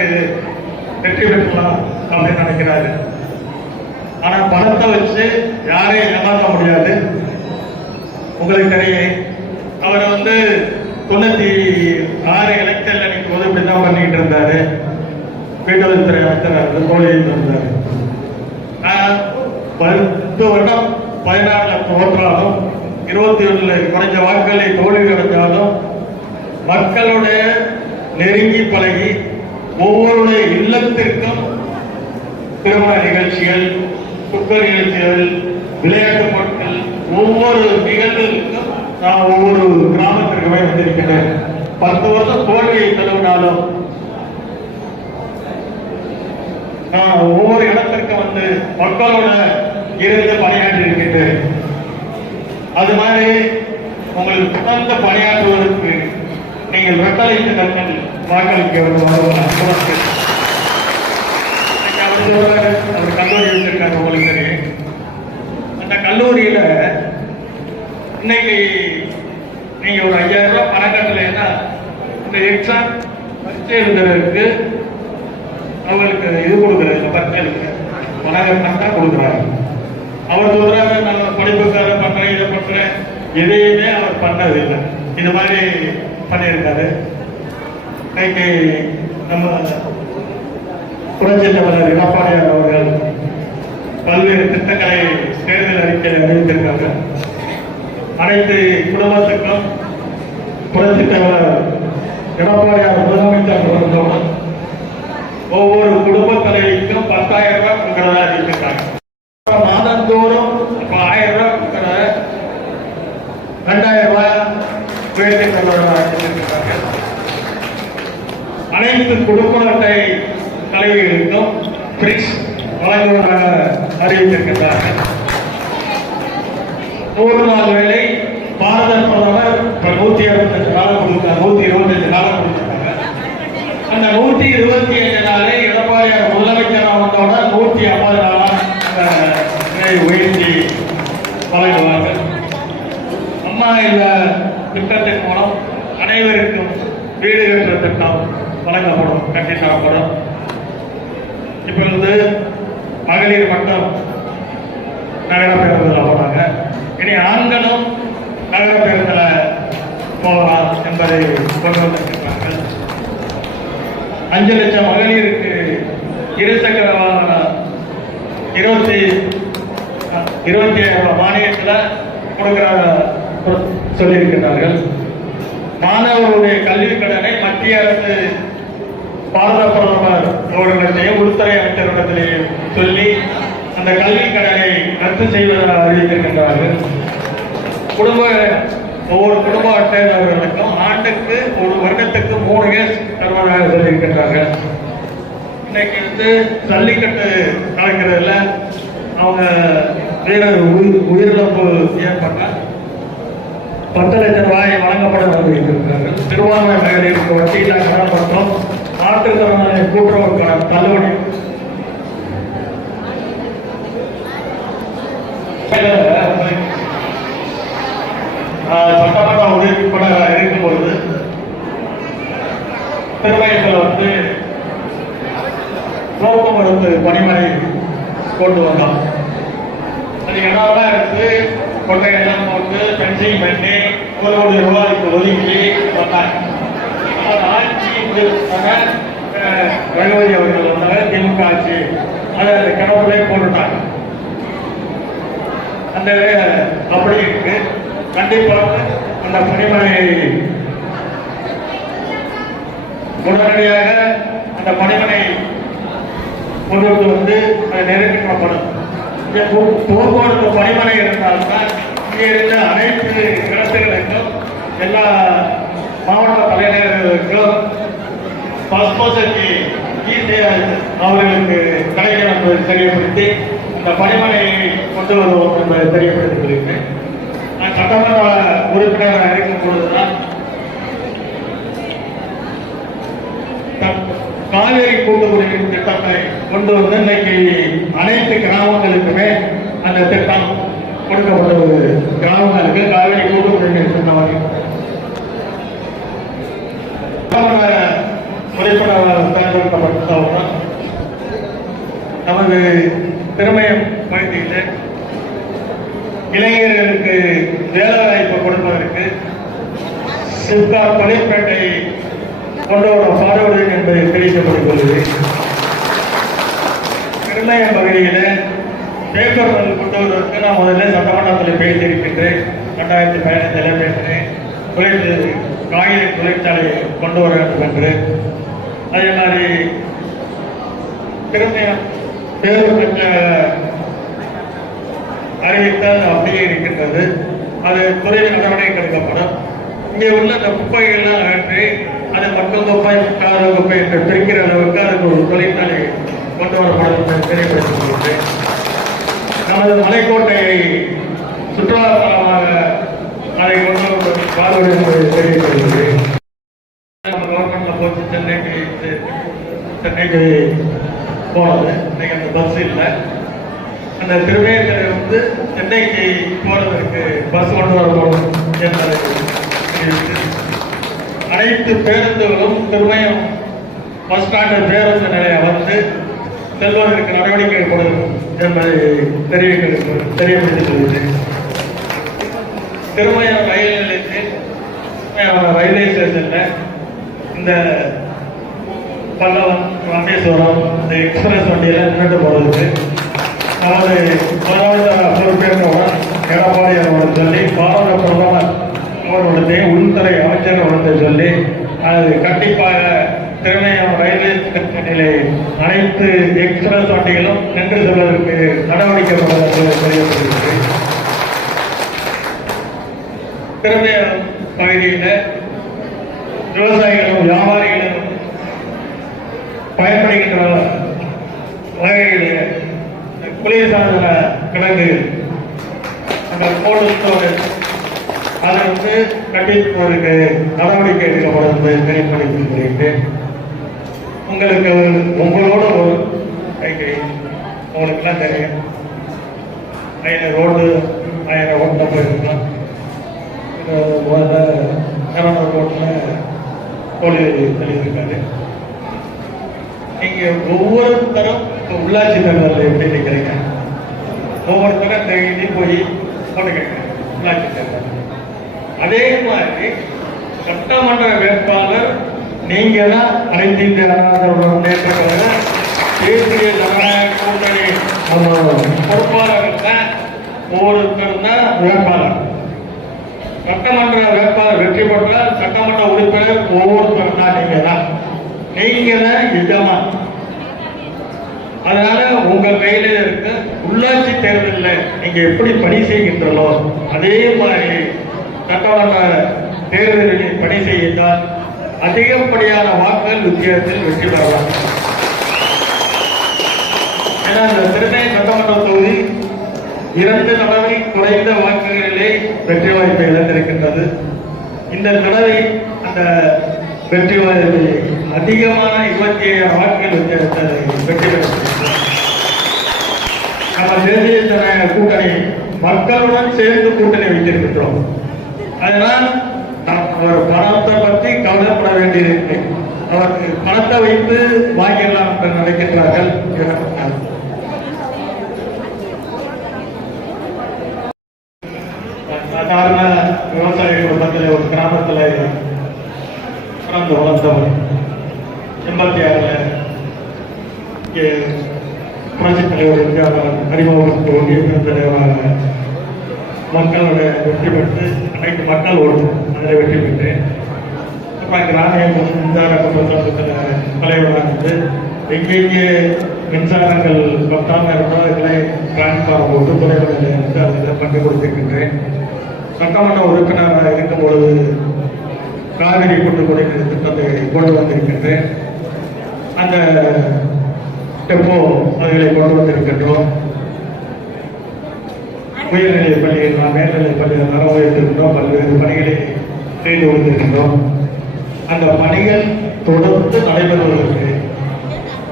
எனக்கு வெற்றி பெற்றலாம் அப்படின்னு நினைக்கிறாரு. ஆனா பணத்தை வச்சு யாரையும் ஏமாற்ற முடியாது. உங்களுக்கு தெரியும், அவர் 96 எலெக்ஷன்ல நிற்கும் போது இப்படிதான் பண்ணிக்கிட்டு இருந்தாரு. வீட்டுத்துறை அமைச்சர் தோல்வியில் இருந்தாரு. 10 வருடம் 16 லட்சம் ஓட்டாலும் 21 குறைஞ்ச வாக்குகளை தோல்வி அடைந்தாலும் மக்களுடைய நெருங்கி பழகி ஒவ்வொருடைய இல்லத்திற்கும் திருமண நிகழ்ச்சிகள், துக்க நிகழ்ச்சிகள், விளையாட்டு பொருட்கள், ஒவ்வொரு நிகழ்வுகளுக்கும் நான் ஒவ்வொரு கிராமத்திற்குமே வந்திருக்கிறேன். 10 வருஷம் தோல்வியை தழுவினாலும் நான் ஒவ்வொரு இடத்திற்கு மக்களோட இருந்து பணியாற்றி இருக்கின்றேன். அது மாதிரி உங்களுக்கு தொடர்ந்து பணியாற்றுவதற்கு நீங்கள் வெட்டளைக்கு தங்கள் வாக்களிக்க அவர் கல்லூரி வச்சிருக்காங்க. உங்களுக்கு தெரியும், அந்த கல்லூரியில இன்னைக்கு நீங்க ஒரு 5000 ரூபாய் பணம் கட்டலைன்னா இந்த எக்ஸாம் பரீட்சை எழுதுறதுக்கு அவங்களுக்கு இது கொடுக்குறது, பரீட்சைகளுக்கு பணம் கட்டினா தான் கொடுக்குறாங்க. அவர் சொல்றாரு, நான் படிப்புக்காக பண்றேன், இதை பண்றேன், எதையுமே அவர் பண்ணதில்லை. இது மாதிரி பண்ணியிருக்காரு. இன்னைக்கு நம்ம புரட்சித் தலைவர் எடப்பாடியார் அவர்கள் பல்வேறு திட்டங்களை தேர்தல் அறிக்கையில் அறிவித்திருக்காங்க. அனைத்து குடும்பத்துக்கும் புரட்சித் தலைவர் எடப்பாடியார் முதலமைச்சர் அவர்களும் ஒவ்வொரு குடும்ப தலைவிக்கும் 10,000 ரூபாய் கொடுக்கிறதா அறிவித்திருக்காங்க. மாதந்தோறும் 1000 ரூபாய் கொடுக்கிற 2000 ரூபாய் உயர்த்தி கொள்வதாக அறிவித்திருக்கிறாங்க. அனைத்து குடும்ப அட்டை தலைவிகளுக்கும் பிரிக்ஸ் வழங்குவதாக அறிவித்திருக்கிறார்கள். 100 நாள் வேலை பாரத பிரதமர் 125 நாள் கொடுத்தாங்க. 125 நாள் கொடுத்திருக்காங்க. அந்த 125 நாளை எடப்பாடியார் முதலமைச்சர் வந்தோட 150 நாளா உயர்த்தி வழங்குவார்கள். அம்மா இல்ல திட்டத்தின் மூலம் அனைவருக்கும் வீடு கட்டுற திட்டம் வழங்கப்படும், கட்டித்தரப்படும். இப்பொழுது மகளிர் மட்டும் நகர பேருந்தில் போனாங்க. இனி ஆண்களும் நகர பேருந்தில் போகலாம் என்பதை கொண்டு வந்திருக்கிறார்கள். 5 லட்சம் மகளிருக்கு இருசக்கர வாகனம் 27,000 மானியத்தில் கொடுக்கிறாங்க சொல்லியிருக்கிறார்கள். மாணவர்களுடைய கல்வி கடனை மத்திய அரசு பாரத பிரதமர் அவர்களிடையே உள்துறை அமைச்சரிடத்திலேயே சொல்லி அந்த கல்வி கடனை ரத்து செய்வதாக அறிவித்திருக்கின்றார்கள். ஒவ்வொரு குடும்ப அட்டைதாரர்களுக்கும் ஆண்டுக்கு 1 வருடத்துக்கு 3 கேஸ் தருவதாக சொல்லியிருக்கின்றார்கள். இன்னைக்கு ஜல்லிக்கட்டு நடக்கிறதுல அவங்க வீரர் உயிரிழப்பு ஏற்பட்ட 10 லட்சம் ரூபாய் வழங்கப்படும் அறிவித்திருக்கிறார்கள். திருவாரூர் மகளிருக்கு வட்டியில்லா கடன் மற்றும் மாற்றுத்திறனாளி கூட்டுறவுக்கான தள்ளுபடி சட்டமன்ற உறுப்பினராக இருக்கும்பொழுது திருமயத்தில் போக்குவரத்து பணிமனை கொண்டு வந்தோம். அது இடம்லாம் இருக்கு, கொட்டையெல்லாம் போட்டு பென்சிங் பண்ணி 1 கோடி ரூபாய்க்கு ஒதுக்கி வந்தாங்க. ஆட்சி ரகுபதி அவர்கள் வந்தாங்க, திமுக ஆட்சி. அதை அந்த கிணப்புலே போட்டுட்டாங்க. அந்த அப்படி இருக்கு. கண்டிப்பாக அந்த பணிமனை உடனடியாக அந்த பணிமனை கொண்டு அது நிறைவேற்றப்படும். போக்குவரத்து பணிமனை இருந்தால்தான் இங்கே இருந்த அனைத்து இடத்துகளுக்கும் எல்லா மாவட்ட தலைநகர்களுக்கும் பஸ்போசைக்கு அவர்களுக்கு கிடைக்கும் என்பதை தெரியப்படுத்தி அந்த பணிமனையை கொண்டு வருவோம் என்பதை தெரியப்படுத்தியிருக்கிறேன். நான் சட்டமன்ற உறுப்பினராக இருக்கும் பொழுதுதான் காவேரி கூட்டு குடிநீர் திட்டத்தை கொண்டு வந்து இன்னைக்கு அனைத்து கிராமங்களுக்குமே அந்த திட்டம் கொடுக்கப்படுவது. கிராமங்களுக்கு காவேரி கூட்டு குடிநீர் திட்டம் உறுப்பினர் தேர்ந்தெடுக்கப்பட்டு நமது திருமயம் பகுதியில் இளைஞர்களுக்கு வேலைவாய்ப்பு கொடுப்பதற்கு சிப்காட் தொழிற்பேட்டை கொண்டு வர பாடுபடுவேன் என்பதை தெரிவிக்கப்படுகிறது. திருமயம் பகுதியில் பேப்பர்கள் கொண்டு வருவதற்கு நான் முதல்ல சட்டமன்றத்தில் பேசியிருக்கின்றேன். 2015 பேசினேன். காகித தொழிற்சாலை கொண்டு வர வேண்டும் என்று. அதே மாதிரி திருமயம் பேர் பெற்ற அறிவித்தால் அப்படியே இருக்கின்றது. அது துறையில் நடவடிக்கை எடுக்கப்படும். இங்கே உள்ள அந்த குப்பைகள்லாம் அகற்றி அது மக்கள் குப்பை கார குப்பை என்று பிரிக்கிற அளவுக்கு அதுக்கு ஒரு தொழிற்சாலை கொண்டு வரப்படும் என்று தெரியப்படுத்தியிருக்கின்றேன். நமது மலைக்கோட்டையை சுற்றுலாத்தலமாக அதை கொண்டு பார்வை தெரிவிக்கிறது. கவர்மெண்ட்ல போச்சு சென்னைக்கு போனது. இன்னைக்கு அந்த பஸ் இல்லை. அந்த திருவேங்கரை வந்து சென்னைக்கு போறதற்கு பஸ் கொண்டு வரப்படும் என்பதை அனைத்து பேருந்துகளும் திருமயம் பஸ் ஸ்டாண்டு பேருந்து நிலையம் வந்து செல்வதற்கு நடவடிக்கை எடுக்கப்படும் என்பதை தெரியப்படுத்தியுள்ளது. திருமயம் ரயில் நிலையத்தில் ரயில்வே ஸ்டேஷன்ல இந்த பல்லவன் ராமேஸ்வரம் இந்த எக்ஸ்பிரஸ் வண்டியெல்லாம் நின்று போறதுக்கு நமது முதலமைச்சர் பொறுப்பேற்றவுடன் எடப்பாடி அவர்கள் சொல்லி பாரத பிரதமர் அவர்களுடைய உள்துறை அமைச்சர் அவர்கள் சொல்லி அது கண்டிப்பாக திருமயம் ரயில்வே ஸ்டேஷனிலே அனைத்து எக்ஸ்பிரஸ் வண்டிகளும் நின்று செல்வதற்கு நடவடிக்கை தெரியப்படுகிறது. திருமயம் பகுதியில் விவசாயிகளும் வியாபாரிகளும் பயன்படுகின்ற வகையிலே குளிர்சாதன கிடங்கு அந்த கோல்டு ஸ்டோரேஜ் அதை வந்து கட்டிப்பதற்கு நடவடிக்கை எடுக்கப்படும் தெரியப்படுத்தியிருக்கிறேன். உங்களுக்கு உங்களோட ஒரு கைகை உங்களுக்குலாம் தெரியும். 1000 ரோடு 1000 ஓட்டில் போயிருக்கலாம். ரோட்டில் தொழில் தெளிவிருக்காரு. நீங்க ஒவ்வொருத்தரும் உள்ளாட்சி தேர்தலில் எப்படி நிற்கிறீங்க? ஒவ்வொருத்தரும் டெய்லி போய் போட்டு கேட்கிறேன் உள்ளாட்சி தேர்தல். அதே மாதிரி சட்டமன்ற வேட்பாளர் நீங்க தான் அனைத்து இந்திய அண்ணா முன்னேற்ற கழக தேசிய ஜனநாயக கூட்டணி பொறுப்பாளர்கள் தான் ஒவ்வொருத்தரும் தான் வேட்பாளர். சட்டமன்ற வேட்பாளர் வெற்றி பெற்றால் சட்டமன்ற உறுப்பினர் ஒவ்வொருத்தரும் தான் நீங்க தான் எஜமான். அதனால உங்க கையில இருக்கு. உள்ளாட்சி தேர்தலில் நீங்க எப்படி பணி செய்கின்றனோ அதே மாதிரி சட்டமன்ற தேர்தலில் பணி செய்தால் அதிகப்படியான வாக்குகள் வித்தியாசத்தில் வெற்றி பெறலாம். ஏன்னா இந்த திருநெல்வேலி சட்டமன்ற தொகுதி 2 தடவை குறைந்த வாக்குகளிலே வெற்றி வாய்ப்பை இழந்திருக்கின்றது. இந்த தடவை அந்த வெற்றி வாய்ப்பை அதிகமான 27 வாக்குகள் வித்தியாசத்தை வெற்றி பெற்றிருக்கிறது. நம்ம தேசிய ஜனநாயக கூட்டணி மக்களுடன் சேர்ந்து கூட்டணி வைத்திருக்கின்றோம். அதனால் அவர் பணத்தை பற்றி கவலைப்பட வேண்டியதில்லை. அவருக்கு பணத்தை வைத்து வாங்கிடலாம் என்று நினைக்கின்றார்கள். சாதாரண விவசாய குடும்பத்தில் ஒரு கிராமத்தில் பிறந்து வளர்ந்தவர். 86 புரட்சி தலைவருக்கு அறிமுகப்படுத்த ஒன்றிய தலைவராக மக்களோட வெற்றி பெற்று அனைத்து மக்கள் ஓடும் அதில் வெற்றி பெற்றேன். அப்புறம் கிராமிய மின்சார குடும்பத்தில் தலைவராக இருந்து எங்கெங்கே மின்சாரங்கள் 10,000 ரூபாய்களை டிரான்ஸ்பாரம் போட்டு துறைகளில் இருந்து அதில் பங்கு கொடுத்திருக்கின்றேன். சட்டமன்ற உறுப்பினராக இருக்கும் பொழுது காவிரி கூட்டுக்குடிநீர் திட்டத்தை கொண்டு வந்திருக்கின்றேன். அந்த டெப்போ அதுகளை கொண்டு வந்திருக்கின்றோம். உயர்நிலைப் பள்ளியில் மேல்நிலைப் பள்ளியில் தரம் உயர்த்திருக்கின்றோம். பல்வேறு பணிகளை செய்து கொண்டிருக்கின்றோம். அந்த பணிகள் தொடர்ந்து நடைபெறுவதற்கு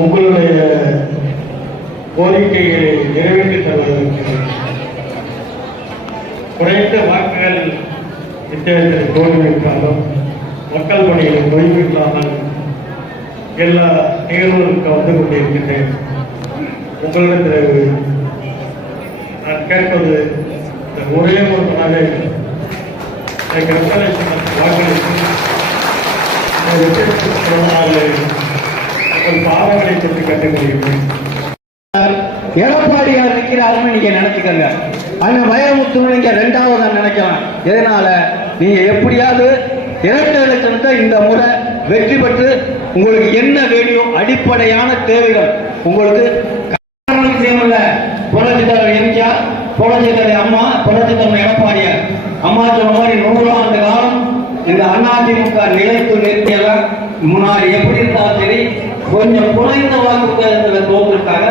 உங்களுடைய கோரிக்கைகளை நிறைவேற்றி தருவதற்கு குறைந்த வாக்குகள் வித்தியாசத்தில் தோல்வியிட்டாலும் மக்கள் பணிகளை தொய்வில்லாமல் எல்லா நிகழ்வுகளுக்கு வந்து கொண்டிருக்கின்றேன். உங்களிடத்தில் நான் கேட்பது இந்த ஒரே ஒரு நாளே உங்கள் பாவங்களை தொட்டு கட்டுகிறீர்கள். எடப்பாடியார் நிற்கிறாருன்னு நீங்க நினைச்சுக்கங்க. அண்ணன் வைரமுத்து நீங்க ரெண்டாவது நினைக்கலாம். இதனால நீங்க எப்படியாவது இரட்டை எலெக்ஷன் இந்த முறை வெற்றி பெற்று உங்களுக்கு என்ன வேணும் அடிப்படையான தேவைகள் உங்களுக்கு புரட்சி தலைவர் எம்ஜிஆர், புரட்சி தலைவர் அம்மா, புரட்சி தலைவர் எடப்பாடியார் அம்மா சொன்ன மாதிரி 100 ஆண்டு காலம் இந்த அதிமுக நிலைத்து நிறுத்தியெல்லாம் முன்னாடி எப்படி இருந்தாலும் சரி கொஞ்சம் குறைந்த வாக்குகள் தோன்றிருக்காங்க.